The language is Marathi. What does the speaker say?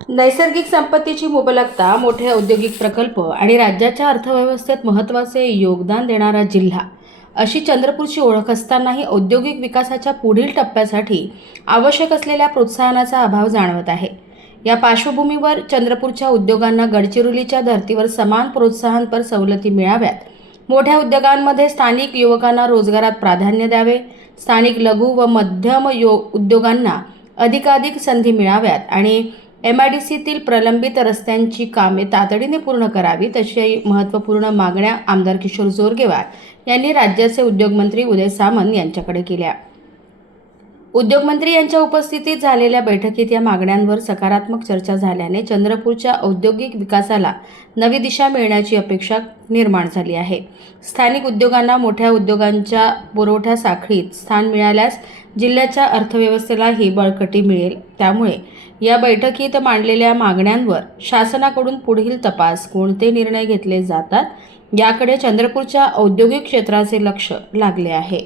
नैसर्गिक संपत्तीची मुबलकता, मोठे औद्योगिक प्रकल्प आणि राज्याच्या अर्थव्यवस्थेत महत्त्वाचे योगदान देणारा जिल्हा अशी चंद्रपूरची ओळख असतानाही औद्योगिक विकासाच्या पुढील टप्प्यासाठी आवश्यक असलेल्या प्रोत्साहनाचा अभाव जाणवत आहे। या पार्श्वभूमीवर चंद्रपूरच्या उद्योगांना गडचिरोलीच्या धर्तीवर समान प्रोत्साहनपर सवलती मिळाव्यात, मोठ्या उद्योगांमध्ये स्थानिक युवकांना रोजगारात प्राधान्य द्यावे, स्थानिक लघु व मध्यम उद्योगांना अधिकाधिक संधी मिळाव्यात आणि MIDCतील प्रलंबित रस्त्यांची कामे तातडीने पूर्ण करावीत अशी महत्त्वपूर्ण मागण्या आमदार किशोर जोरगेवार यांनी राज्याचे उद्योगमंत्री उदय सामंत यांच्याकडे केल्या। उद्योगमंत्री यांच्या उपस्थितीत झालेल्या बैठकीत या मागण्यांवर सकारात्मक चर्चा झाल्याने चंद्रपूरच्या औद्योगिक विकासाला नवी दिशा मिळण्याची अपेक्षा निर्माण झाली आहे। स्थानिक उद्योगांना मोठ्या उद्योगांच्या पुरवठा साखळीत स्थान मिळाल्यास जिल्ह्याच्या अर्थव्यवस्थेलाही बळकटी मिळेल। त्यामुळे या बैठकीत मांडलेल्या मागण्यांवर शासनाकडून पुढील तपास, कोणते निर्णय घेतले जातात याकडे चंद्रपूरच्या औद्योगिक क्षेत्राचे लक्ष लागले आहे।